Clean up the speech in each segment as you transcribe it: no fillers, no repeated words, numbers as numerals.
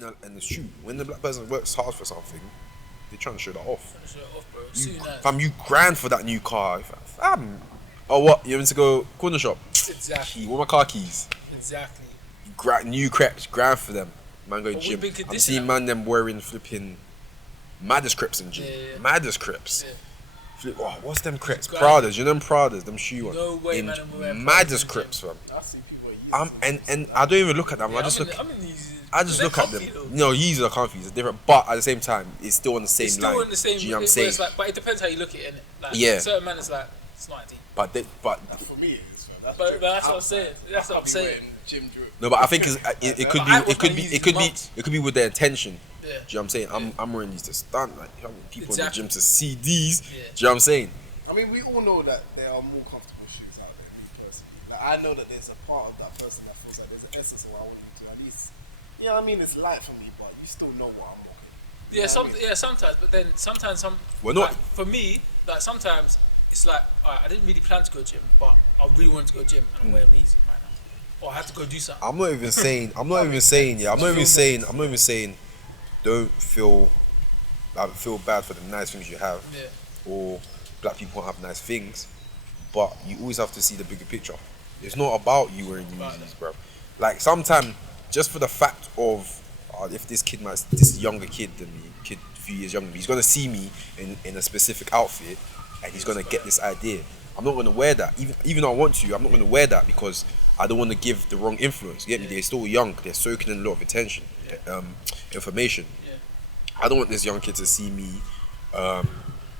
and it's true. When the black person works hard for something, they're trying to show that off. Trying to show it off, bro. You, Soon as. fam, you grind for that new car, fam. Oh, what? You want to go corner shop? Exactly. What are my car keys? Exactly. You new crepes, grind for them. Man, go But gym. we've been I'm seeing man them wearing flipping maddest crepes in gym. Yeah. Maddest crepes. Yeah. Oh, what's them crepes? Grind. Pradas, you know them Pradas, them shoe ones. No way, in man, I'm wearing maddest Pradas in crepes, fam. I've seen people at years. And I don't even look at them. Yeah, I just look. I'm in these. I just they're look at them. comfy, though. No, these are comfy. It's different, but at the same time, it's still on the same It's still line. on the same. Do you know what I'm but saying? it's like, but it depends how you look at it. Innit? Like, Yeah. Certain man is like, it's not deep. But For me, it is. Man. But that's what I'm saying. That's what I'm saying. Gym drip. no, but I think it could be with their intention. Yeah. Do you know what I'm saying? I'm wearing these to stunt, like people in the Exactly. gym to see these. Yeah. Do you know what I'm saying? I mean, we all know that there are more comfortable shoes out there. Personally. Like, I know that there's a part of that person that feels like there's an essence of what I want to do. At least, you know what I mean? It's light for me, but you still know what I'm walking. Yeah, sometimes, but then sometimes We're not- like, for me, like sometimes it's like, alright, I didn't really plan to go gym, but I really wanted to go gym and I'm wearing these right now, or I had to go do something. I'm not even saying. Don't feel bad for the nice things you have, Yeah. or black people have nice things, but you always have to see the bigger picture. It's not about you wearing Yeezys, bro. Like sometimes, just for the fact of if this younger kid than me, a few years younger than me, he's gonna see me in a specific outfit, and he's gonna get this idea. I'm not gonna wear that, even though I want to. I'm not gonna wear that because I don't want to give the wrong influence. You get me? They're still young. They're soaking in a lot of information. Yeah. I don't want this young kid to see me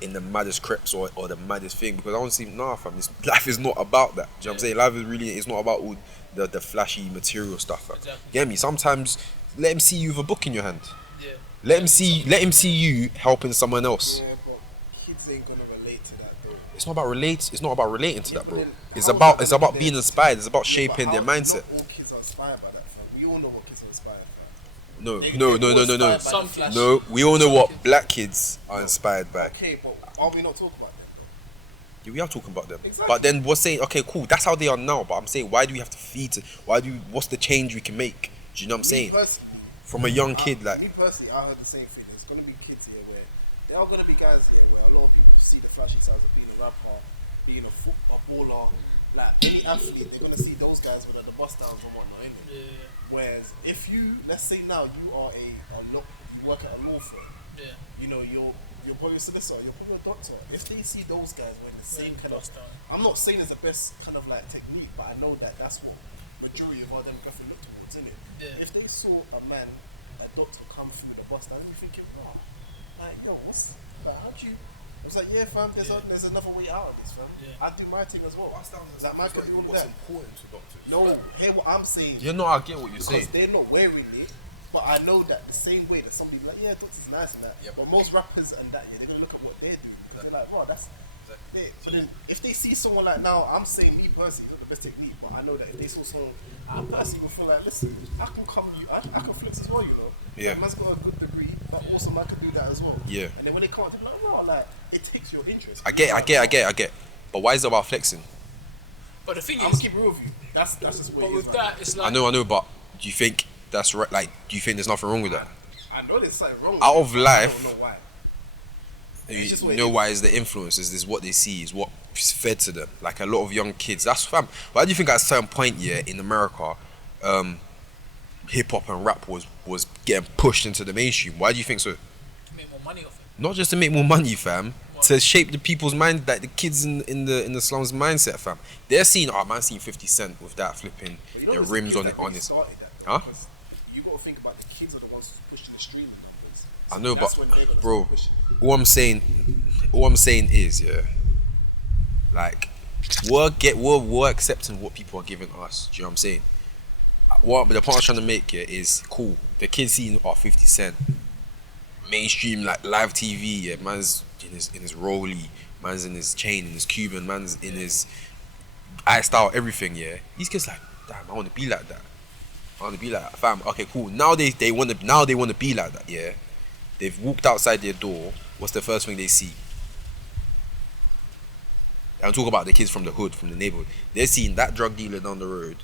in the maddest crepes or the maddest thing, because I want to see, nah fam, life is not about that. Do you know what I'm saying? Life is really, it's not about all the flashy material stuff. Fam. Exactly. Get me? Sometimes let him see you with a book in your hand. Yeah. Let him see you helping someone else. Yeah, but kids ain't gonna relate to that though. It's not about relating to that, bro. but then It's how about is that being inspired. It's about Yeah, shaping but their how- mindset. Not all kids are inspired by that. Fam. We all know what kids are inspired by. No, They- no, they're no, all no, no, no. inspired by Some the kids. flash. No, we all know Some what kids. black kids are inspired by. Okay, but are we not talking about that? Yeah, we are talking about them. Exactly. But then we're saying, okay, cool, that's how they are now. But I'm saying, why do we have to feed it? What's the change we can make? Do you know what I'm saying? From a young kid, like, Me personally, I heard the same thing. There's gonna be kids here where there are gonna be guys here where a lot of people see the flashy sides of being a rapper, being a baller, like any athlete. They're gonna see those guys with the bust downs and whatnot. Innit? Yeah. Whereas if you, let's say now you are you work at a law firm, Yeah. you know you're probably a solicitor, you're probably a doctor. If they see those guys wearing the same kind of, bust down. I'm not saying it's the best kind of like technique, but I know that that's what majority of our demographic look towards, innit? Yeah. If they saw a man, a doctor come through the bus down, you thinking, nah, like yo, how'd you? I was like, yeah, fam, there's another way out of this, fam. Yeah. I do my thing as well. Like, my got you all what's that. important to doctors. No, hear what I'm saying. You know, I get what you're Because saying. they're not wearing it, but I know that the same way that somebody be like, yeah, doctor's nice and that. Yeah. But most rappers and that, yeah, they're gonna look at what they're doing. They're like, bro, that's it. But then if they see someone like now, I'm saying me personally, not the best technique, but I know that if they saw someone, I personally would feel like, listen, I can come, I can flex as well, you know. Yeah. Man's got a good degree, but also man can do that as well. Yeah. And then when they come out, they're like, bro, like it takes your interest. I get. But why is it about flexing? But the thing I'm is, keep real with you. That's just what but it is. with man. that, it's like I know, but do you think that's right? Like, do you think there's nothing wrong with that? I know there's something wrong. Out with of it, life- I don't know why. You, just you what it know is. why is the influence? Is this what they see? Is what is fed to them? Like a lot of young kids. That's fam. Why do you think at a certain point, yeah, in America, hip hop and rap was getting pushed into the mainstream? Why do you think so? to make more money off it. Not just to make more money, fam. To shape the people's mind, like the kids in the slums mindset, fam. They're seeing, oh man, seeing 50 Cent with that flipping But you know the there's rims kids on that it on got his. started that, Huh? because you got to think about the kids are the ones who pushing the stream. I know, That's but when they're gonna bro, start pushing. all I'm saying is, yeah, like we're accepting what people are giving us. Do you know what I'm saying? What the point I'm trying to make here is cool. The kids seeing 50 Cent, mainstream like live TV. Yeah, man's in his rollie, man's in his chain, in his Cuban, man's in his style, everything. Yeah, these kids like, damn, I want to be like that. I want to be like that. Fam. Okay, cool. Now they want to be like that. Yeah. They've walked outside their door. What's the first thing they see? I'm talking about the kids from the hood, from the neighborhood. They're seeing that drug dealer down the road,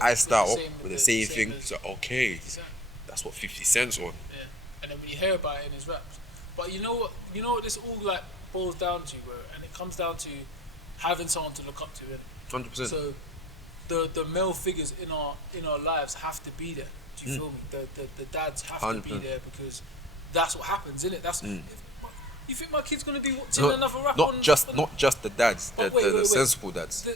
iced out with the same thing. So okay, That's what 50 Cent's on. Yeah. And then when you hear about it in his raps, but you know what this all like boils down to, bro, and it comes down to having someone to look up to, and 100%. so the male figures in our lives have to be there. Do you feel me? The dads have to be 100%. there because that's what happens, isn't it? That's you think my kid's gonna be watching Not, another rap not on just on, not just the dads, But the wait. sensible dads.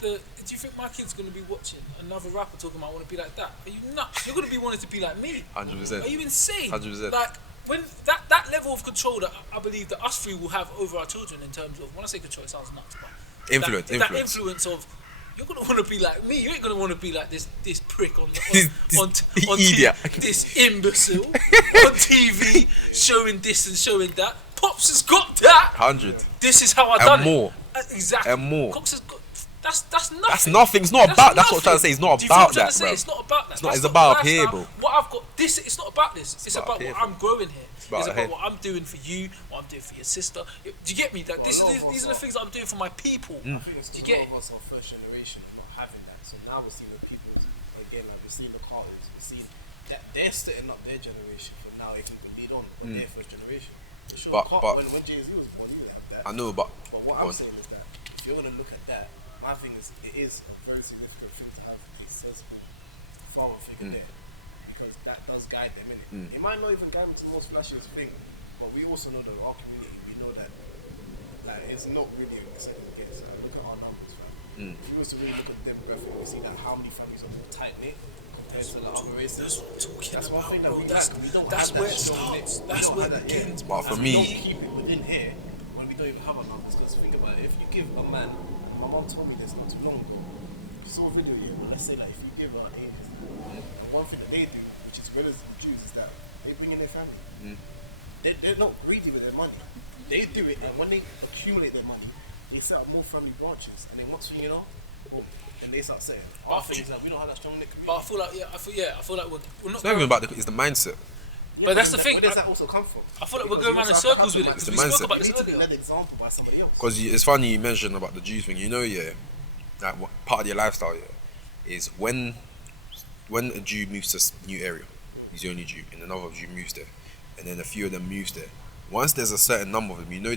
do you think my kid's gonna be watching another rapper talking about I want to be like that? Are you nuts? You're gonna be wanting to be like me. 100%. Are you insane? 100%. Like when that level of control that I believe that us three will have over our children in terms of, when I say control, it sounds nuts, but Influence. that influence of, you're gonna want to be like me. You ain't gonna want to be like this prick on TV, this imbecile on TV showing this and showing that. Pops has got that. 100. This is how I And done more. it. Exactly. And more. Cox has got. That's nothing. That's nothing. It's not about. That's what I'm trying to say. It's not Do you feel about what I'm trying that, to bro. say? It's not about that. It's not. That's It's not about the up here, lifestyle. bro. What I've got. It's not about this. It's about about up here, what I'm growing here. It's about about here. what I'm doing for you. What I'm doing for your sister. Do you get me? That these are the things that I'm doing for my people. I think it's Do you because a get lot of us are first generation not having that. So now we're seeing the people again, like we're seeing the Carters, we're seeing that they're setting up their generation for now if you can lead on when they're first generation. For sure, But when Jay-Z was born, he didn't have that. I know, but what go I'm on. saying is that if you're gonna look at that, my thing is it is a very significant thing to have a sensible father figure there, because that does guide them in it. It might not even guide them to the most flashiest thing, but we also know that our community, we know that like it's not really as simple as it gets. Like, look at our numbers, right? If we also really look at demographic, we see that how many families are more tight knit compared to the other races. That's one thing that we lack. We don't have that strong knit. That's where it begins. But for We don't me, keep it within here when we don't even have our numbers. Because think about it, if you give a man, my mom told me this not too long ago. You saw a video here, but let's say like if you give her the one thing that they do, which is good as Jews, is that they bring in their family. They're not greedy with their money. They do it, and when they accumulate their money, they set up more family branches, and then once you know, then they start saying, "Our things like we don't have that strong knit community." But I feel like we're not. it's not even about it's the mindset. But that's the thing. Where does that also come from? I feel like we're going around in circles with it because the we spoke mindset. about We this need to be earlier. led example by somebody else. Because it's funny you mentioned about the Jews thing. You know, yeah, like part of your lifestyle, yeah, is when a Jew moves to a new area, he's the only Jew, and another Jew moves there, and then a few of them moves there. Once there's a certain number of them, you know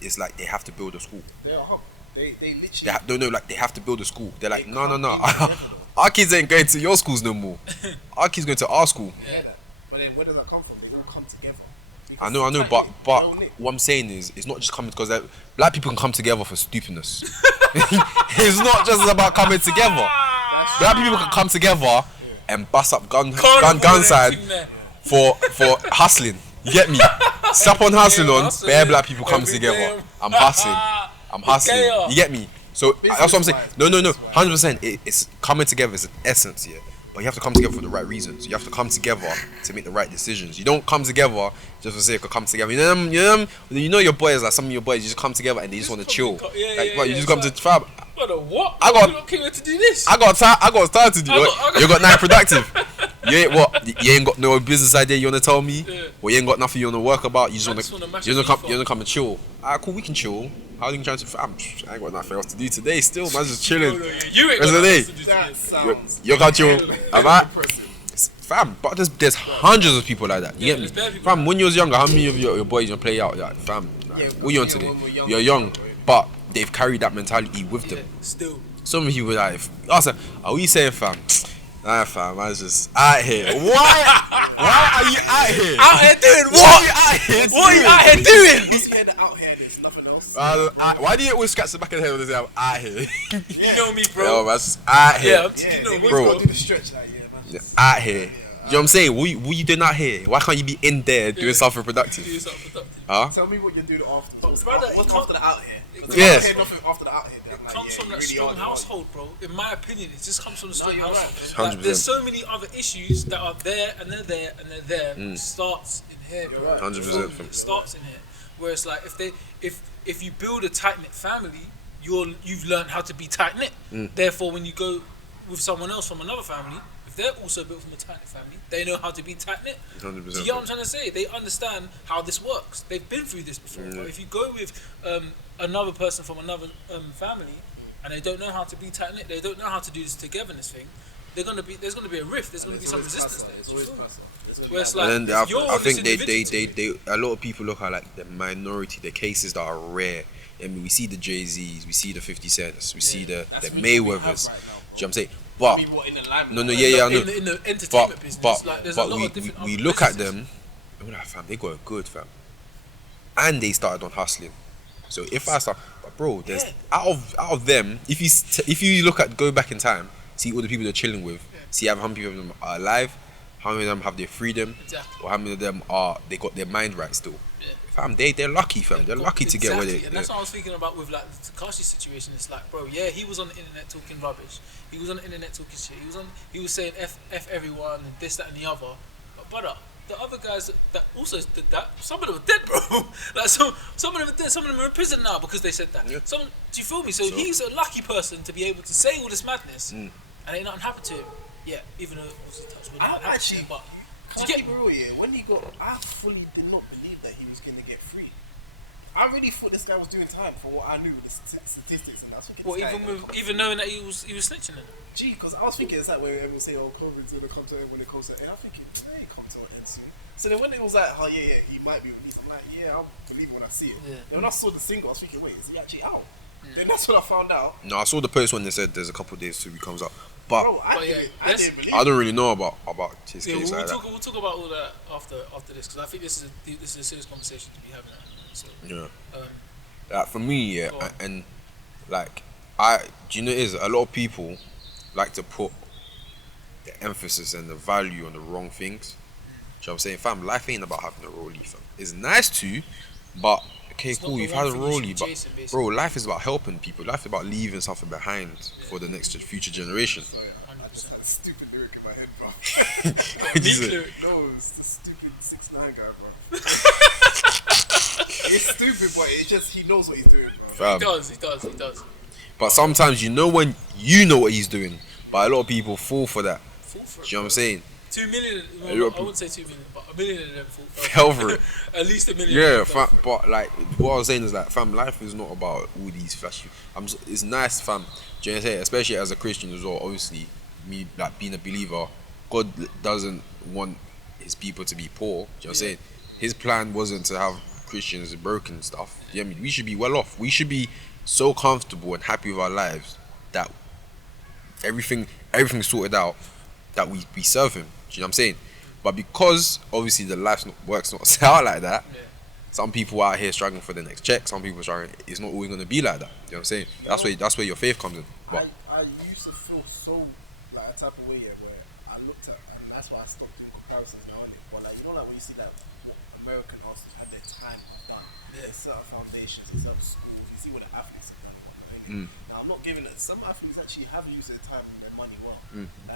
it's like they have to build a school. They are. They literally. They have to build a school. They're like, They no. can't be together, though. Our kids ain't going to your schools no more. Our kids going to our school. Yeah. But then where does that come from? They all come together. I know, but what I'm saying is, it's not just coming because black people can come together for stupidness. It's not just about coming together. Black people can come together and bust up gun side for hustling. You get me? Slap on hustling on. Bare black people come together. I'm hustling. You get me? So that's what I'm saying. No. 100%. It's coming together is an essence here. But you have to come together for the right reasons. You have to come together to make the right decisions. You don't come together just for sake of come together. You know your boys, like some of your boys, you just come together and they just want to chill. You just come to fab. What? I not came here to do this. I got time to do it. You got nothing productive. You ain't what? You ain't got no business idea you wanna tell me? Yeah. Or you ain't got nothing you wanna work about? You just wanna mash wanna up come. FIFA. You wanna come and chill. Alright, cool. We can chill. How are you trying to? Fam, I ain't got nothing else to do today. Still, man's just chilling. You ain't Rest of the got day. nothing to do That today. sounds. You can't chill. Alright, Impressive. fam. But there's hundreds of people like that. You Yeah, get me? there's bare people Fam, like when you was younger, how many of your boys you play out? Like, fam, like, Yeah, what you on yeah, today? when we're young, You're young, right? but they've carried that mentality with Yeah, them. still. Some of you were like, I said, are we saying fam? Nah, fam, I was just out here. Why are you out here? Out here doing What are you what? out here What are you doing? out here doing? Once you hear the out here, there's nothing else. Why do you always scratch the back of the head when they say I'm out here? You know me, Yo, bro. man, just out here. You know they me, bro. always gotta do the stretch like, yeah, man. Yeah, out here. You know what I'm saying? What you doing out here? Why can't you be in there doing something productive? Do something productive. Huh? Tell me what you're doing afterwards. brother, What's it after the out here? Yes. I hear nothing after the out here. It comes from that strong household, bro. In my opinion, it just comes from the strong you're household. right. Like, there's so many other issues that are there and they're there and they're there. It starts in here, bro. right. 100%. It starts in here. Where it's like if you build a tight knit family, you've learned how to be tight knit. Therefore, when you go with someone else from another family, if they're also built from a tight knit family, they know how to be tight knit. 100%. Do you get what I'm trying to say? They understand how this works. They've been through this before. But if you go with another person from another family and they don't know how to be tight knit, they don't know how to do this togetherness thing, there's gonna be a rift. There's gonna be some resistance there. It's Do you always feel me? personal. Where it's like, And then you're I on this think they individual a lot of people look at like the minority, the cases that are rare. I mean, we see the Jay-Z's, we see the 50 Cents, we see the That's really what we have Mayweathers. right now, Do you know bro. what I'm saying? I But mean, what in the limelight? no, yeah, I know. in the entertainment business. Like, there's a lot of different. we other look at businesses. them, and we're like, fam, they got it good, fam, and they started on hustling. So if I start, but bro, there's out of them, if you look at go back in time, see all the people they're chilling with, see how many people of them are alive, how many of them have their freedom, Exactly. or how many of them they got their mind right still. Yeah. Fam, they're lucky, fam. They're lucky to get where they. And that's what I was thinking about with like the Tekashi situation. It's like, bro, yeah, he was on the internet talking rubbish. He was on the internet talking shit. He was saying f everyone and this, that, and the other. But brother, the other guys that also did that, some of them are dead, bro. Like some of them are dead. Some of them are in prison now because they said that. Yeah. Do you feel me? So he's a lucky person to be able to say all this madness, and ain't nothing happened to him. Yeah, even though obviously touch wood, nothing happened to him. But Can I keep it real here? When he got, I fully did not believe that he was going to get free. I really thought this guy was doing time for what I knew, the statistics and that's what. well, even knowing that he was snitching. Gee, because I was thinking it's like when everyone say, "Oh, COVID's going to come to an end when it comes to an end." I'm thinking, yeah, it come to an end soon. So then when it was like, "Oh yeah, he might be released," I'm like, "Yeah, I'll believe it when I see it." Yeah. Then when I saw the single, I was thinking, "Wait, is he actually out?" Then that's what I found out. No, I saw the post when they said there's a couple of days till he comes out, but Bro, I didn't believe I don't really know about his Yeah, case we'll like talk, that. we'll talk about all that after this because I think this is a serious conversation to be having. So, Yeah. um, Like for me, yeah, Go on. and like do you know it is a lot of people like to put the emphasis and the value on the wrong things. Do you know what I'm saying? Fam, life ain't about having a rollie, fam. It's nice to, but okay, It's not cool, the you've one had a thing you should rollie, be but chasing, basically. bro, life is about helping people. Life is about leaving something behind for the next future generation. Sorry, I just had a stupid lyric in my head, bro. What is it? lyric. No, it's the stupid 6ix9ine guy, bro. It's stupid, but it's just he knows what he's doing, bro. Fam. he does. But sometimes you know when you know what he's doing, but a lot of people fall for that. Fall for Do it. you know what I'm saying? 2 million. A Well, lot I of wouldn't say 2 million, but a million of them Fell for it. At least a million. Yeah, of them fell fam, for it. but like what I was saying is like, fam, life is not about all these flashy. It's nice, fam. Do you know what I'm saying? Especially as a Christian as well. Obviously, me like being a believer, God doesn't want His people to be poor. Do you know what I'm saying? His plan wasn't to have Christians broken and stuff. You know what I mean? We should be well off. We should be so comfortable and happy with our lives that everything's sorted out, that we serve Him. Do you know what I'm saying? But because obviously the work's not set out like that, Yeah. some people out here struggling for the next check. Some people struggling. It's not always going to be like that. You know what I'm saying? That's where your faith comes in. But I used to feel so like a type of way where I looked at, and that's why I stopped doing comparisons now. Innit? But like, you know, like when you see that what American artists had their time done, there's certain foundations, in certain schools, you see what the athletes have done. Now I'm not giving it. Some athletes actually have used their time and their money well.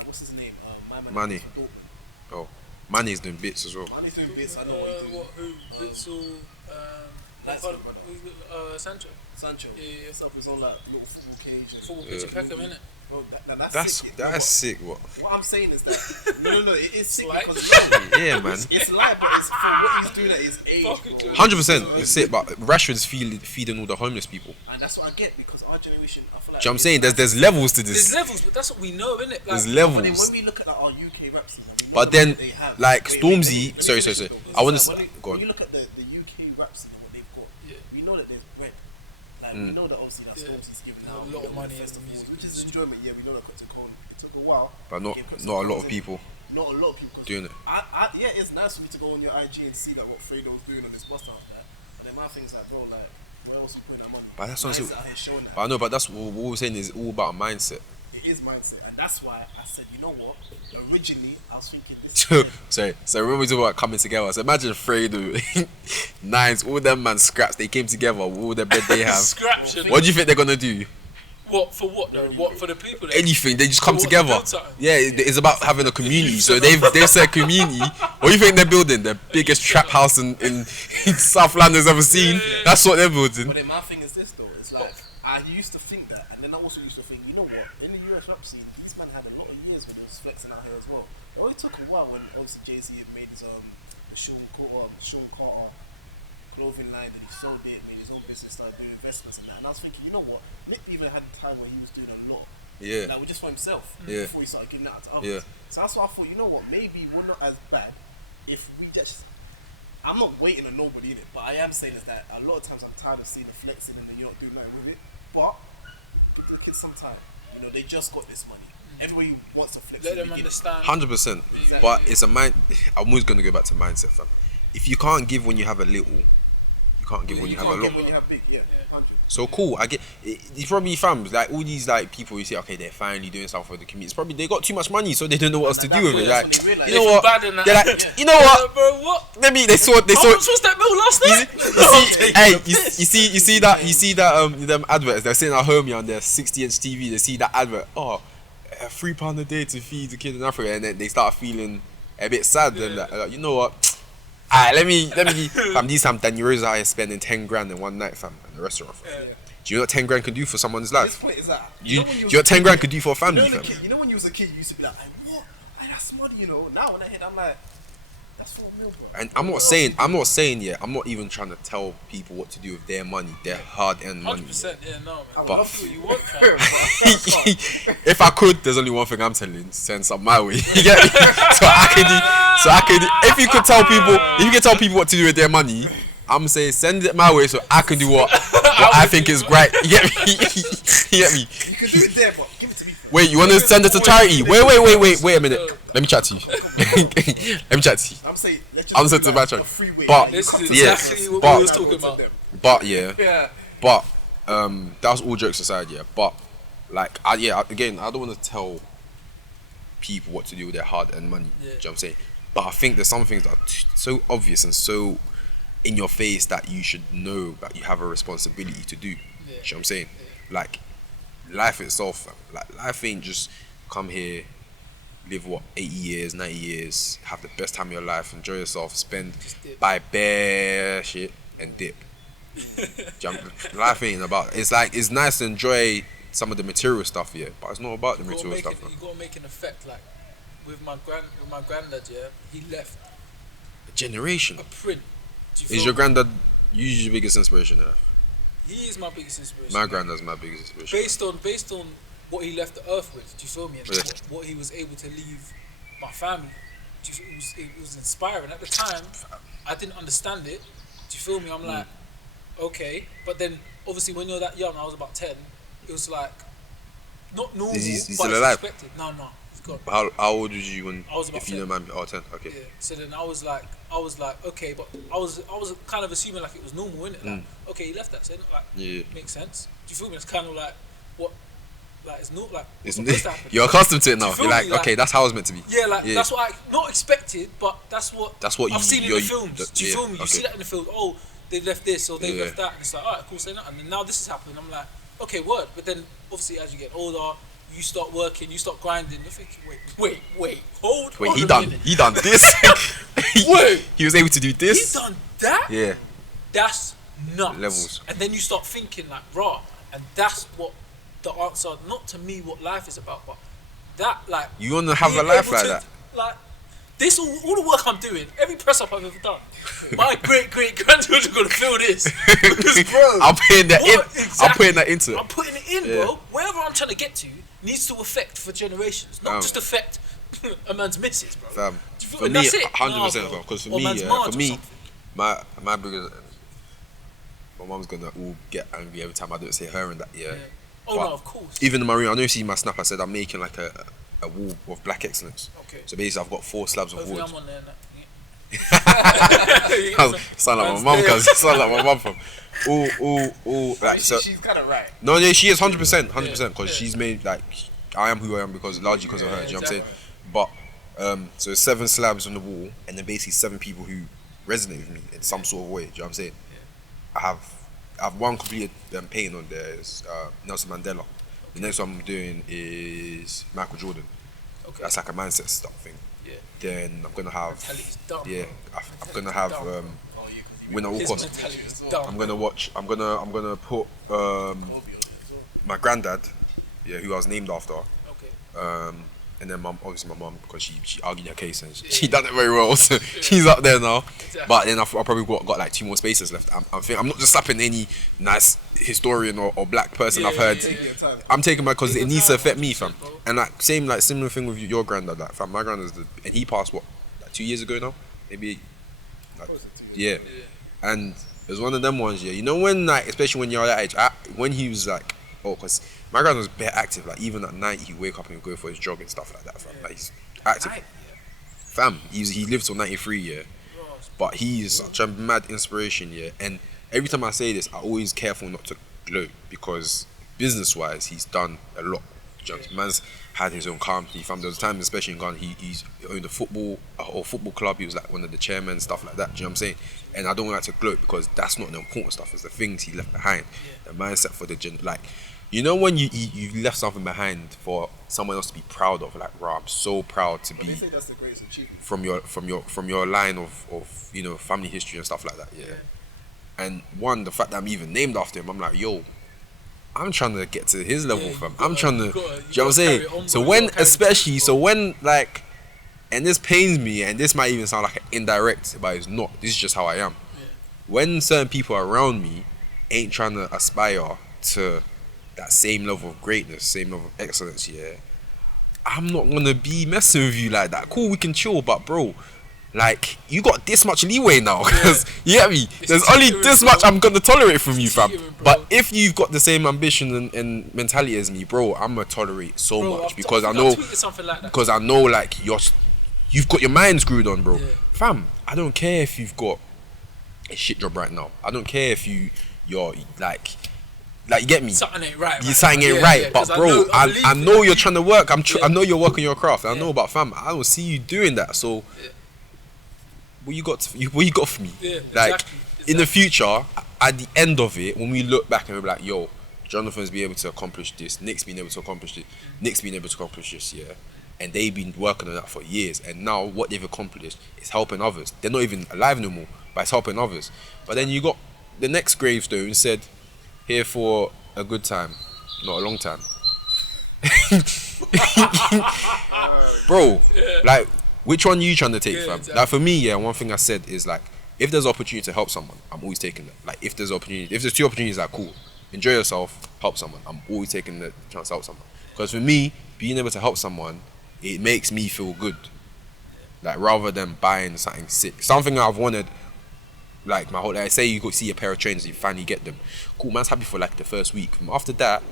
What's his name? My man. Manny. Dortmund. oh, Manny's doing bits as well. Manny's doing bits. I know what he's doing. Who? Witzel, That's pardon, the Sancho. Sancho. Yeah. He's up his own like little football cage. And Football pitch in Peckham, innit? Bro, that's sick. That's sick. What? What I'm saying is that no, it is sick Light. because Yeah, man. it's light, but it's for what he's doing at his age, Fucking bro. good. 100%. It's it. But Rashford's feeding all the homeless people. And that's what I get because our generation, I feel like. Do you know what I'm saying? There's levels to There's this. levels, but that's what we know, innit? Like, There's But then levels. when we look at like, our UK rap scene, we know But the then, way they have. like, Wait, Stormzy- let me sorry. finish though. I wanna It's s- like go on. When you look at the UK rap scene and what they've got, Yeah. we know that there's bread. Like we know that obviously that Stormzy's giving There's out a lot of money in the festivals, music which is industry. enjoyment. Yeah, we know that took a while, But not Gave Quincy a lot Jones of in. people. Not a lot of people 'cause Doing it. Yeah, it's nice for me to go on your IG and see that what Fredo's doing on this bus after that. But then my thing's like, bro, like, where else are you putting that money? But that's what I'm Nice saying. out here showing that. But I know. But that's what we're saying is all about mindset. It is mindset, and that's why I said, you know what? Originally, I was thinking this. So when we talk about coming together, so imagine Fredo, Nines, all them man scraps. They came together, all the bread they have. Scraption. What do you think they're gonna do? What for? What though? What for the people? That Anything. They just come what, together. build something? Yeah, it's about having a community. So said they've said community. What do you think they're building? The biggest trap house in South London's ever seen. That's what they're building. But then my thing is this though. It's like I used to think that, and then I also used to think, you know what? In the US rap scene, these man had a lot of years when he was flexing out here as well. It only took a while when obviously Jay-Z had made his the Sean Carter clothing line, and he sold it, made his own business, started doing investments and that. And I was thinking, you know what? Nick even had a time where he was doing a lot. Yeah. Like just for himself. Yeah. Before he started giving that to others. Yeah. So that's why I thought, you know what? Maybe we're not as bad if we just, I'm not waiting on nobody in it, but I am saying is that a lot of times I'm tired of seeing the flexing and then you're not doing nothing with it. But give the kids some time. You know, they just got this money. Everybody wants to flex. Let them understand. 100%. But it's a mind. I'm always gonna go back to mindset, fam. If you can't give when you have a little, you can't give when you have a lot. When you have big, 100. So cool. I get. It's probably fam. Like all these like people you say, okay, they're finally doing stuff for the community. It's probably they got too much money, so they don't know what else to do with it. Like, you know what? They're like, you know what? Bro, what? Maybe they saw. How much was that bill last night? You see that them adverts. They're sitting at home on their 60-inch TV. They see that advert. Oh, £3 a day to feed the kid in Africa, and then they start feeling a bit sad. And like, you know what? Alright, let me fam, these time Dan Euros out here spending 10 grand in one night, fam, in the restaurant. Fam. Do you know what 10 grand can do for someone's life? This point is that Do you know what 10 grand could do for a family, fam? You know when you was a kid, you used to be like, what? That's money, you know. Now in that head, I'm like, that's 4 mil, bro. And I'm not saying, yeah, I'm not even trying to tell people what to do with their money, their hard-earned money. 100%, yeah, no, man. I But- love What you want, fam. If I could, there's only one thing I'm telling: send some my way. You get me? So I could. If you could tell people what to do with their money, I'm saying send it my way so I can do what I think is great. You get me? You get me? You can do it there, but give it to me. Wait, you want to send it to charity? Wait a minute. Let me chat to you. Let me chat to you. I'm saying, let's just I'm do saying to like match a up. freeway. But- Like, This come is to Yes, exactly them. what but- we was Go talking to about. them. But yeah. Yeah. But that was all jokes aside, yeah. But like, again, I don't want to tell people what to do with their hard-earned money. Yeah. Do you know what I'm saying? But I think there's some things that are so obvious and so in your face that you should know that you have a responsibility to do. Yeah. Do you know what I'm saying? Like, life itself, like life ain't just come here, live 80 years, 90 years, have the best time of your life, enjoy yourself, spend, Just dip. buy bare shit and dip. Life ain't about. It's like it's nice to enjoy some of the material stuff, yeah, but it's not about the material stuff. You gotta make an effect. Like with my granddad, yeah, he left A generation. a print. Do you Is feel your me? granddad usually your biggest inspiration? Yeah? He is my biggest inspiration. My granddad's my biggest inspiration. Based on what he left the earth with. Do you feel me? And Yeah. what he was able to leave my family. It was inspiring at the time. I didn't understand it. Do you feel me? I'm like, okay, but then obviously when you're that young, I was about 10. It was like not normal, Is he but still it's alive? expected. No, he's gone. How old was you when? I was about if you 10. don't mind me, 10. Okay. Yeah. So then I was like, okay, but I was kind of assuming like it was normal, innit? Like, okay, he left that, so like, Yeah. makes sense. Do you feel me? It's kind of like what, like it's not like It's, what's supposed to happen. you're accustomed to it Do you now. feel You're like, me? Like- okay, that's how it's meant to be. Yeah, like that's what I not expected, but that's what I've seen in the films. Do you feel me? You see that in the film. Oh, they left this or they left that, and it's like, alright, cool, say that. And then now this is happening. I'm like, okay, word. But then obviously as you get older, you start working, you start grinding. You're thinking, wait, hold Wait, on he a done minute. this. Wait. He was able to do He this. done that? Yeah. That's nuts. Levels. And then you start thinking like, raw, and that's what the answer, not to me what life is about, but that like You wanna have a being life able like to, that? Like this, all the work I'm doing, every press up I've ever done, my great grandchildren are gonna feel this. Because, bro, I'm putting that in. what I'm putting that exactly? into it. I'm putting it in, Yeah. bro. Wherever I'm trying to get to needs to affect for generations, not just affect a man's missus, bro. Fam, Do you feel for me? me, That's it. 100%, Nah, bro. because for Or me, man's yeah, marge for or me, something. my biggest, my mom's gonna all get angry every time I don't say her and that. Yeah. Yeah. Oh But no, of course. Even in my room, I know you see my snap. I said I'm making like a wall of black excellence. Okay. So basically, I've got 4 slabs of Hopefully wood. I'm on there. And that. Sound like my mum, cause sound like my mum from. All like so. She's kind of right. No, yeah, she is 100%, because Yeah. she's made like I am who I am largely because of her. Yeah, Do you know what I'm saying? exactly. But so 7 slabs on the wall, and then basically 7 people who resonate with me in some sort of way. Do you know what I'm saying? I have one completed painting on there. Is Nelson Mandela. The next one I'm doing is Michael Jordan. Okay. That's like a mindset stuff thing. Yeah. Then I'm gonna have Mentality's dumb, yeah. bro. I'm gonna have win at all His costs. mentality's dumb. I'm gonna put my granddad, yeah, who I was named after, Okay. and then obviously my mum, because she argued her case and she done it very well, so she's up there now. Exactly. But then I've probably got like 2 more spaces left. I'm not just slapping any nice historian or black person I've heard. Yeah. I'm taking my because Take it your needs to time, affect me, fam. 100%, bro. And like similar thing with your granddad, like fam, my granddad's and he passed what, like 2 years ago now. maybe like, Closer to yeah. you. And it was one of them ones, yeah. You know when like, especially when you're that age, when he was like, oh, because my grand was a bit active. Like even at night, he'd wake up and go for his jog and stuff like that. Fam. Like he's active, fam. He lived till 93, yeah. But he is such a mad inspiration, yeah. And every time I say this, I always careful not to gloat because business-wise, he's done a lot. Man's had his own company. Fam, there was times, especially in Ghana, he's owned a whole football club. He was like one of the chairmen, stuff like that. Do you know what I'm saying? And I don't like to gloat because that's not the important stuff. It's the things he left behind, the mindset for the like. You know when you left something behind for someone else to be proud of, like, "Rah, I'm so proud to But be they say that's the greatest achievement. from your line of you know family history and stuff like that." Yeah. And one, the fact that I'm even named after him, I'm like, yo, I'm trying to get to his level, fam. I'm trying to, do you know what I'm saying? So when, especially, so when, like, and this pains me, and this might even sound like an indirect, but it's not. This is just how I am. When certain people around me ain't trying to aspire to that same level of greatness, same level of excellence, yeah, I'm not gonna be messing with you like that. Cool, we can chill, but bro, like, you got this much leeway now, because you get me. There's only this much I'm gonna tolerate from you, fam. But if you've got the same ambition and mentality as me, bro, I'm gonna tolerate so much because I know, like you've got your mind screwed on, bro. Fam, I don't care if you've got a shit job right now. I don't care if you're like you get me. Something ain't right. Something ain't right. But bro, I know you're trying to work. I know you're working your craft. I know, about fam, I don't see you doing that. So. What you got for me? Yeah, like exactly. in the future, at the end of it, when we look back and we're like, yo, Jonathan's been able to accomplish this, Nick's been able to accomplish this, yeah, and they've been working on that for years, and now what they've accomplished is helping others. They're not even alive no more, but it's helping others. But then you got the next gravestone said, here for a good time, not a long time. Bro, like, which one are you trying to take, fam? Exactly. Like for me, yeah, one thing I said is like, if there's opportunity to help someone, I'm always taking that. Like if there's two opportunities, like cool, enjoy yourself, help someone. I'm always taking the chance to help someone. Because for me, being able to help someone, it makes me feel good. Like rather than buying something sick, something I've wanted, like my whole. Like, say you go see a pair of trainers, you finally get them. Cool, man's happy for like the first week. From after that,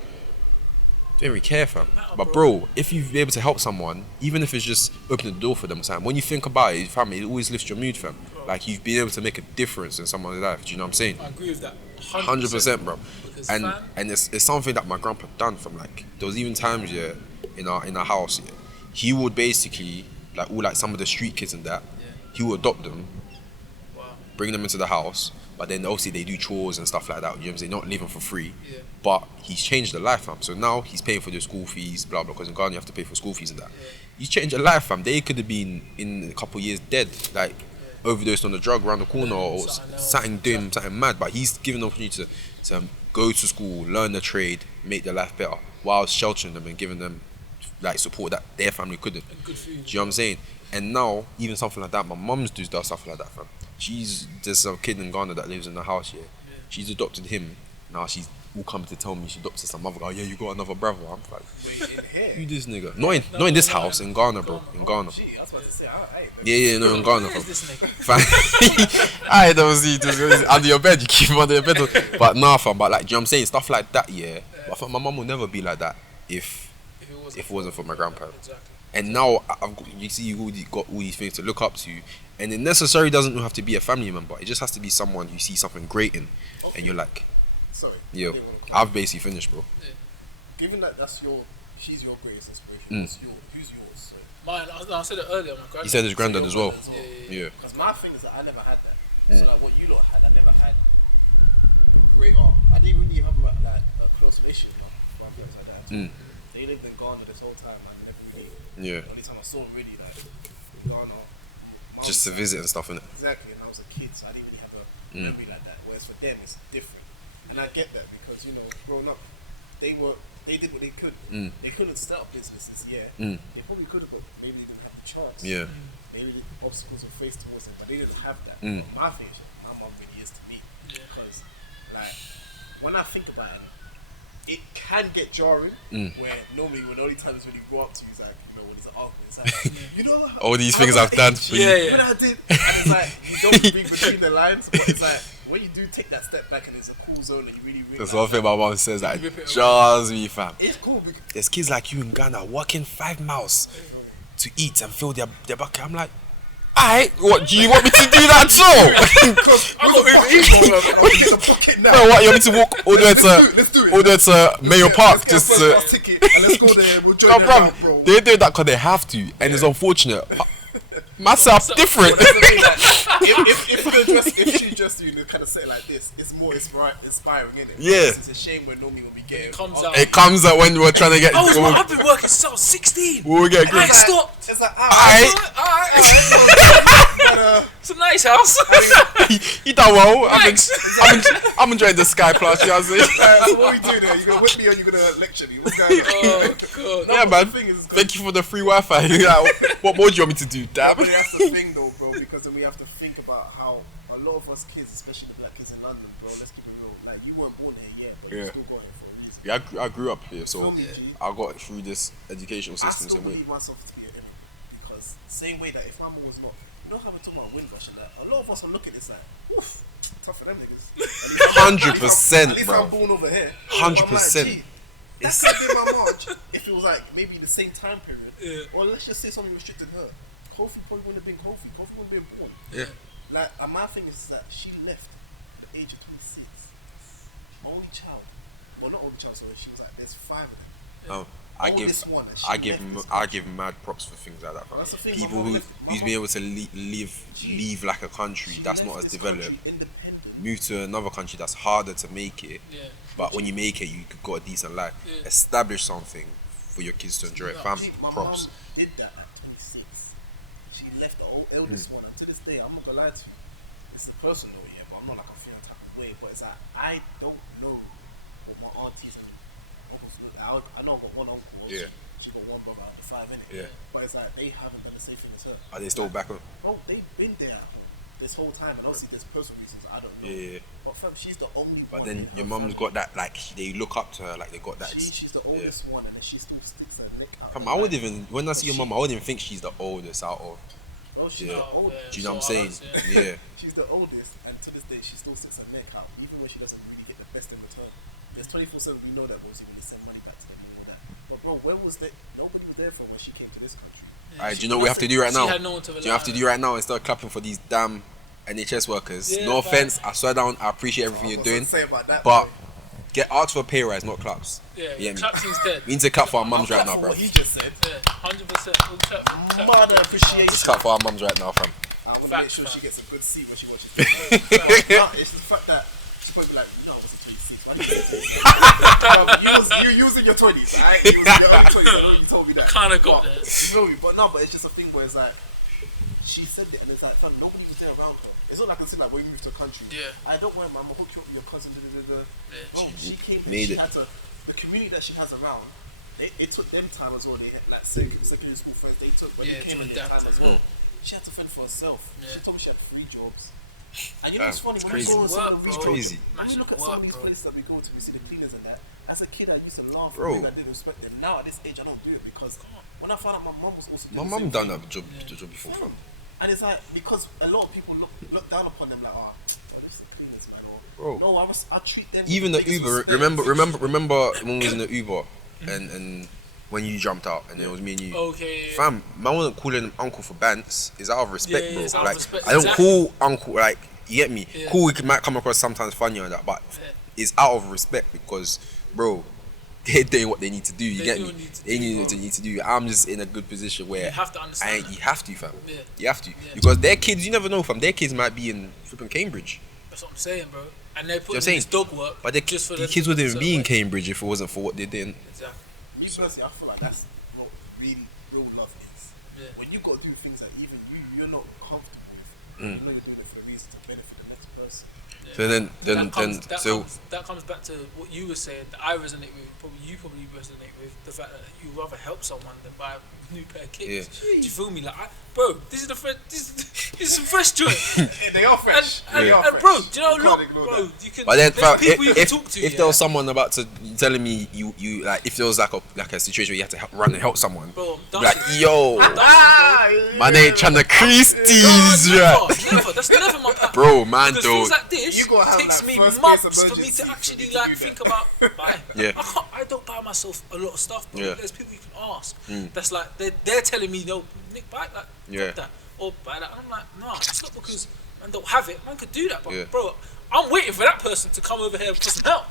don't really care, fam. But bro, if you've been able to help someone, even if it's just opening the door for them or something, when you think about it, fam, it always lifts your mood, fam. Like you've been able to make a difference in someone's life. Do you know what I'm saying? I agree with that. 100%, bro. Because And it's something that my grandpa done. From like, there was even times, yeah, in our house, yeah, he would basically like all like some of the street kids and that, he would adopt them, bring them into the house. But then obviously they do chores and stuff like that. You know what I'm saying? Not living for free. Yeah. But he's changed their life, fam. So now he's paying for their school fees, blah blah. Because in Ghana you have to pay for school fees and that. He's changed their life, fam. They could have been in a couple of years dead, like overdosed on the drug around the corner or something doing something mad. But he's given the opportunity to go to school, learn the trade, make their life better, while sheltering them and giving them like support that their family couldn't. good for you. Do you know what I'm saying? And now even something like that, my mum's does stuff like that, fam. There's a kid in Ghana that lives in the house here. She's adopted him. Now she's all coming to tell me she adopted some other guy. Oh yeah, you got another brother. I'm like, Wait, in here? you this nigga. Not in this house, in Ghana, bro. In Ghana. Gee, I was about to say, Yeah, no, in Ghana, Who is fam. this nigga? Fam. I don't see this under your bed. You keep him under your bed. But nah, fam. But like, do you know what I'm saying? Stuff like that, yeah. But I thought my mum would never be like that if it wasn't for my grandpa. Exactly. And now you got all these things to look up to, and it necessarily doesn't have to be a family member. It just has to be someone you see something great in, and you're like, sorry. yo, I've basically finished, bro. Given that she's your greatest inspiration, who's yours? So, Mine, I said it earlier. My granddad. He said his granddad as well. Yeah. Because my thing is that I never had that. So like what you lot had, I never had a great art. I didn't really have like a close relationship with my friends like that. They lived in Ghana this whole time. I never really. Yeah. The only time I saw really like Ghana. Just to visit and stuff, innit? Exactly, and I was a kid, so I didn't really have a memory like that. Whereas for them, it's different, and I get that because growing up, they did what they could. They couldn't start up businesses, They probably could have, but maybe they didn't have the chance. Yeah. Maybe the obstacles were faced towards them, but they didn't have that. But my thing is, my mum really is to me because, like, when I think about it, it can get jarring. Where normally when the only time is when you go up to you, is like, you know, when he's an uncle, it's like, you know, All these things I've done for you. Yeah. When I did, and it's like you don't read between the lines, but it's like when you do take that step back and it's a cool zone and you really That's like, one thing my mom says, like, rip it away. jars me, fam. it's cool because There's kids like you in Ghana walking 5 miles to eat and fill their bucket. I'm like, alright, what, do you want me to do that too? I'm not even evil, I'm gonna get the bucket now. Bro, what, you want me to walk all the way to, Let's do it. all the way to Mayo Park Let's just get a to... first class ticket and let's go there. We'll join No, them bro, out, bro. they do that because they have to, and it's unfortunate. Myself different. That's the thing, like, if she just you know kind of say it like this, it's more inspiring, isn't it? Yeah. It's a shame when normally when we get It comes out. It comes out when we're trying to get. I've been working since I was 16. We'll get I good. ain't stopped. It's like Alright. alright. It's a nice house. You done well. Thanks. I'm enjoying the sky plus. You know what I'm saying? So what we do there? You gonna whip me or you gonna lecture me? What's going on? Oh god. Yeah, man. Thank you for the free Wi-Fi. What more do you want me to do, damn? But that's the thing though, bro, because then we have to think about how a lot of us kids, especially the black kids in London, bro, let's keep it real. Like, you weren't born here yet, but you Yeah. still got here for a reason. Yeah, I grew up here, so Feel me, G? I got through this educational I system. still Same way. believe myself to be an immigrant because same way that if my mom was not, you know how we're talking about Windrush and that, a lot of us are looking at this like, oof, tough for them niggas. 100%, At least bro. I'm born over here. 100%. That could have been my march if it was like maybe the same time period. Yeah. Or let's just say something restricted her. Kofi probably wouldn't have been Kofi. Kofi wouldn't have been born. Yeah. Like, and my thing is that she left at the age of 26. Only child. Well, not only child, sorry. She was like, there's 5 of them. No, I Oldest one, and she I left give mad props for things like that. Fam. That's the thing, People my mom who's left- been able to leave like a country She that's left not as this developed, country independent. move to another country that's harder to make it. Yeah. But when you make it, you got a decent life. Yeah. Establish something for your kids to enjoy it. Fam, My props. mom did that at 26. She left the eldest one, and to this day, I'm not gonna lie to you. It's a personal, yeah, but I'm not like a feeling type of way. But it's like I don't know what my aunties and uncles look like. I know I've got one uncle. Yeah. She got one brother out of 5, innit? Yeah. But it's like they haven't done the same thing as her. Are they still back on? Bro, they've been there this whole time, and obviously there's personal reasons. I don't know. Yeah. But fam, she's the only But one. then in your her mum's family. got that, like, they look up to her, like they got that. She's the oldest one, and then she still sticks her neck out. Fam, I would even, when I see your mum, I wouldn't even think she's the oldest out of. Bro, she's Yeah. the oldest. Do you know what I'm So saying? others, Yeah. She's the oldest, and to this day, she still sticks her neck out, even when she doesn't really get the best in return. There's 24/7. We know that mostly when they send money back to them, you know that. But bro, where was that? Nobody was there for when she came to this country. Alright, do you know what we have to do right She now? had no one to Do rely you have to on. do right now and start clapping for these damn NHS workers? Yeah, No fam. offense, I swear down, I appreciate everything I you're was doing, gonna say about that, but bro. get asked for a pay rise, not claps. Yeah, You get me? clapping's dead. We need to clap for our mums I'm right glad now, for bro. What he just said. Yeah, 100%. We'll clap. Mother appreciation. Let's clap for our mums right now, fam. I want to make Facts, sure fam. she gets a good seat when she watches. It's the fact that she's probably like, yo, it's 26. Why did you was in your 20s, alright? You was in your early 20s. I know you told me that. Kinda got But- there. You feel me? But no, but it's just a thing where it's like, she said it, and it's like, fam, nobody was there around her. It's not like I said, like, when you move to a country. Yeah. I don't worry, man. I'm gonna hook you up with your cousin. Yeah. Bro, she came. made She it. had to. The community that she has around. It took them time as well. They had, like secondary school friends. They took when Yeah, they came to in their adapt time as as well. She had to fend for herself. Yeah. She told me she had 3 jobs. And you know what's funny? When I crazy. saw some of Work, these bro. Crazy. When you look at Work, some of these bro. places that we go to, we see the cleaners and that. As a kid, I used to laugh. Bro. Bro. I didn't respect them. Now at this age, I don't do it because when I found out my mum was also My doing the mum same done thing, that job before, fam. and it's like because a lot of people look down upon them like, oh, this is the cleaners, man. Or, Bro. no, I treat them. Even the with biggest Uber, respect. remember when we was in the Uber and when you jumped out and it was me and you. Okay. Fam, man wasn't calling him uncle for bants. It's out of respect, Yeah, bro. it's out of Like respect, I don't exactly. call uncle like you get me. Yeah. Cool, it might come across sometimes funny and that, but Yeah. it's out of respect because, bro, they're doing what they need to do. You They get do me? need to They do, need bro. to do. I'm just in a good position where You have to understand that. you have to, fam. Yeah. You have to Yeah. because their kids, you never know, fam. Their kids might be in flipping Cambridge. That's what I'm saying, bro. And they put I'm in saying? this dog work. But the just for the them kids to wouldn't do be in certain way. Cambridge if it wasn't for what they did. Exactly. Me personally, I feel like that's what really real love is. Yeah. When you got to do things that even you're not comfortable with, You know you're doing it for a reason to benefit the next person. So that comes back to what you were saying that I resonate with. You probably resonate with the fact that you rather help someone than buy a new pair of kicks. Do you feel me? Like, bro, this is some fresh joint. They are fresh. And fresh. bro, do you know? You Look, can't ignore bro, that. you can. But then, There's people you can talk to. if there was someone about to telling me you like, if there was like a situation where you had to run and help someone, bro, be like, yo, I'm man ain't trying to crease these, right? Never. That's never my pattern. Bro, man, Because though. things like this You gotta have, takes like, me first months case for me to emergency actually to like do think that. about buying. Yeah. I don't buy myself a lot of stuff, bro. Yeah. There's people you can ask. That's like they're telling me, no, Nick, buy that, Yeah. that, or buy that. And I'm like, nah, it's not because man don't have it. Man could do that, but Yeah. bro, I'm waiting for that person to come over here for some help.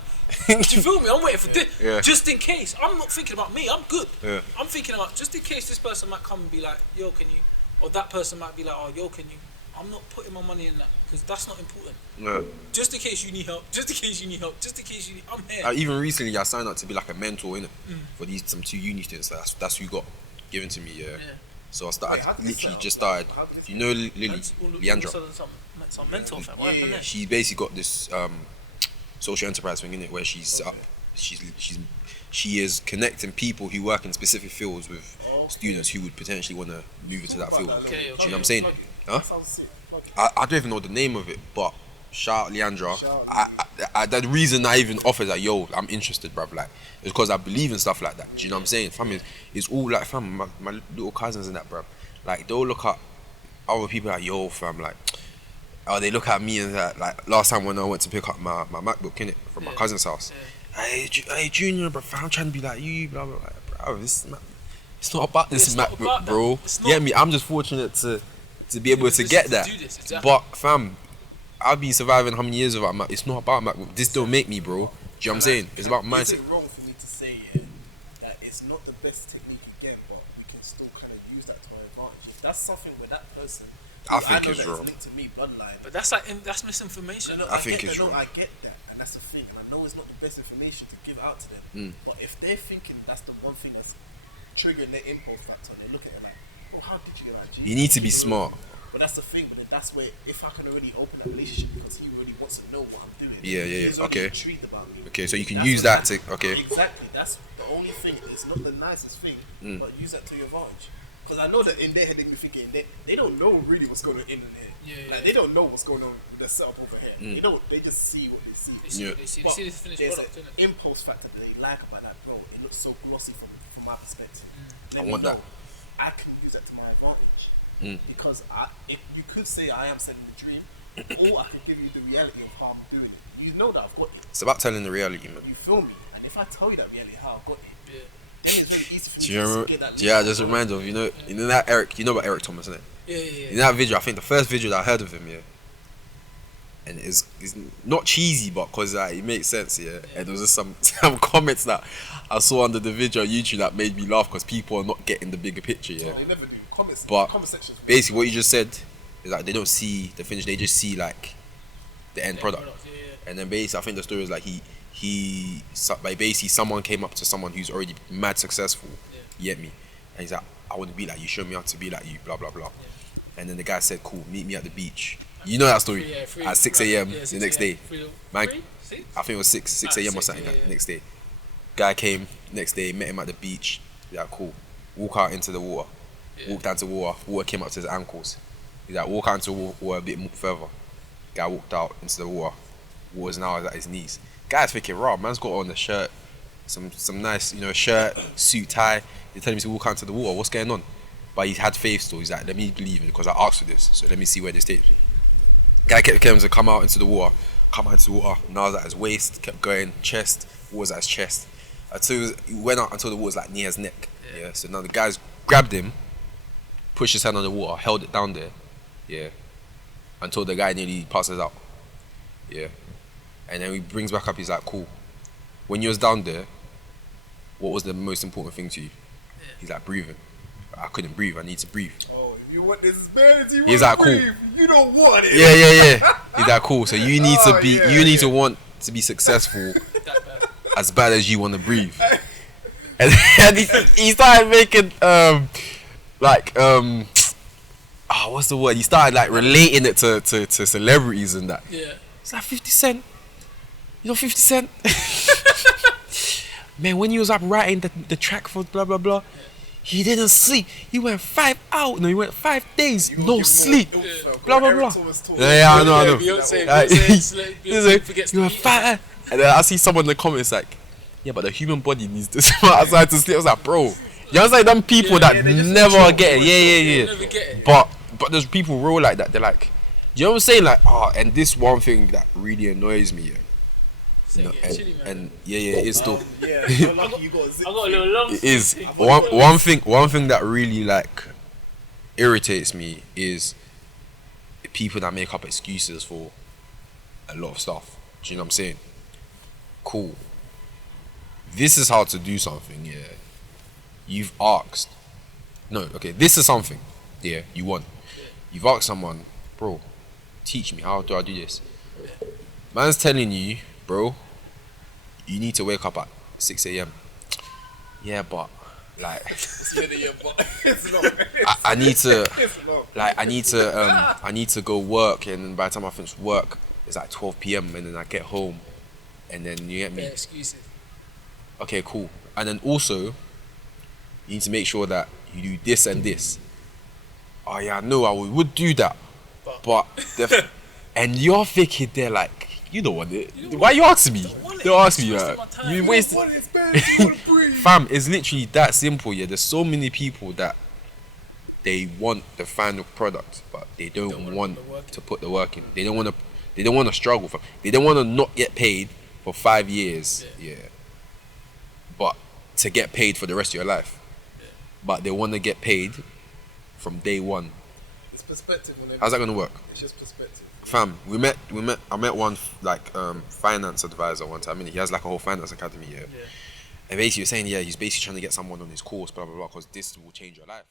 Do you feel me? I'm waiting for this, Yeah. just in case. I'm not thinking about me. I'm good. Yeah. I'm thinking about just in case this person might come and be like, yo, can you? Or that person might be like, oh, yo, can you? I'm not putting my money in that because that's not important. No. Just in case you need help. Just in case you need help. Just in case you need. I'm here. Even recently, I signed up to be like a mentor in it for some 2 uni students. That's who got given to me. Yeah. So I started. Wait, how did I this literally sound? just started. How did this You know Lily, Leandra. Some mental fam. What Yeah, happened there? She's basically got this social enterprise thing in it where she's set up. She is connecting people who work in specific fields with students who would potentially want to move into that field. Okay, Do you know what I'm saying? okay. Huh? That sounds sick. Fuck it. I don't even know the name of it, but shout out Leandra. Shout out The reason I even offered like, yo, I'm interested, bruv, like, it's because I believe in stuff like that. Do you know what I'm saying? Fam, it's all like, fam, my little cousins and that, bruv. Like, they'll look at other people like, yo, fam, like, they look at me and like, last time when I went to pick up my MacBook, innit, from my cousin's house. Hey, Junior, bro, I'm trying to be like you, blah, blah, blah. Bro, it's not about this It's not MacBook, about that. bro. It's Get not. me? I'm just fortunate to be able to get that. do this, exactly. But fam, I've been surviving how many years without Mac? It's not about MacBook. This don't make me, bro. Do you know what I'm saying? It's about Is mindset. it wrong for me to say that it's not the best technique again, but we can still kind of use that to our advantage? If that's something where that person, I think know it's that wrong. linked to me bloodline. But that's misinformation. No, I think it's no, wrong. I get that, and that's the thing. And I know it's not the best information to give out to them. But if they're thinking that's the one thing that's triggering their impulse factor, they look at it like, well, how did you get that? You need to be smart. But that's the thing. But then that's where, if I can already open that relationship because he really wants to know what I'm doing. Yeah, He's already okay. intrigued about me. Okay, so you can That's use what that to, okay. Exactly. That's the only thing. It's not the nicest thing, but use that to your advantage. Because I know that in their head they be thinking they don't know really what's going on in there. Yeah, Like yeah. they don't know what's going on with the setup over here. They don't. They just see what they see. They see But the finished there's product, an innit? impulse factor that they like about that, bro. It looks so glossy from my perspective. Let I me want that. know. I can use that to my advantage because you could say I am selling the dream, or I could give you the reality of how I'm doing it. You know that I've got it. It's about telling the reality, man. You feel me? And if I tell you that reality how I've got it, Yeah. then it's very easy for me Do you to remember? get that. Yeah, I just remind of, you know that Eric, you know about Eric Thomas, innit? Yeah. In that video, I think the first video that I heard of him, yeah, and it's not cheesy, but because it makes sense, yeah. And there was just some comments that I saw under the video on YouTube that made me laugh because people are not getting the bigger picture, yeah. They never do. Comments, But comment section. basically, what you just said is like they don't see the finish; they just see like the end product. Yeah. And then basically, I think the story is like like basically someone came up to someone who's already mad successful, you get me? And he's like, I want to be like you, show me how to be like you, blah blah blah. And then the guy said, cool, meet me at the beach. You know that story? At 6 a.m. the next day. Man, I think it was 6 a.m. or something like next day. Guy came next day, met him at the beach. Yeah, cool. Walk out into the water. Walked down to water. Water came up to his ankles. He's like, walk out into water a bit more further. Guy walked out into the water. Water's now at his knees. Guy's thinking, raw, man's got on a shirt, some nice, shirt, suit, tie. They're telling me to walk out into the water. What's going on? But he had faith still. He's like, let me believe it because I asked for this. So let me see where this takes me. Guy kept to come out into the water. Now was at his waist, kept going, chest, water's at his chest. Until he went out until the water's like near his neck. Yeah. So now the guys grabbed him, pushed his hand on the water, held it down there. Yeah. Until the guy nearly passes out. Yeah. And then he brings back up, he's like, cool. When you was down there, what was the most important thing to you? He's like, breathing. I couldn't breathe, I need to breathe. Oh, if you want this as bad as you He's want like, to cool. breathe, you don't want it. Yeah. He's like, cool. So you need to be, yeah, you need to want to be successful as bad as you want to breathe. And he started making, what's the word? He started like relating it to celebrities and that. Yeah. It's like 50 Cent. You know 50 Cent? Man, when he was up writing the track for blah blah blah, he didn't sleep. He went 5 hours. No, he went 5 days. No sleep. Blah blah blah. Yeah, I know. Beyonce forgets You to went eat. 5. And then I see someone in the comments like, yeah, but the human body needs this outside to sleep. I was like, bro, you know, it's like them people that they just never control. get it. Yeah. Never get it. But there's people real like that. They're like, you know what I'm saying? Like, and this one thing that really annoys me. So No, get chilly, man. and it's still Yeah, you're lucky you got a zip. I got a little long. it is one thing that really like irritates me is people that make up excuses for a lot of stuff. Do you know what I'm saying? Cool. This is how to do something. Yeah, you've asked. No, okay. This is something. Yeah, you want. You've asked someone, bro, teach me, how do I do this? Man's telling you, bro, you need to wake up at 6 a.m. Yeah, but like It's not. I need to It's not. like I need to go work, and then by the time I finish work it's like 12 p.m. and then I get home, and then you get me. Bare excuses. Okay, cool. And then also you need to make sure that you do this and this. Oh yeah, I know I would do that, but and you're thinking they're like, you don't want it. Why you asking me? Don't ask me that. You wasted. What is bad? You wanna breathe? Fam, it's literally that simple. Yeah, there's so many people that they want the final product, but they don't want to put the work in. They don't want to. They don't want to struggle. They don't want to not get paid for 5 years. Yeah. But to get paid for the rest of your life. But they want to get paid from day one. It's perspective. How's that gonna work? It's just perspective. Fam, I met one like finance advisor one time. He has like a whole finance academy here. And basically, he was saying, yeah, he's basically trying to get someone on his course, blah blah blah, because this will change your life.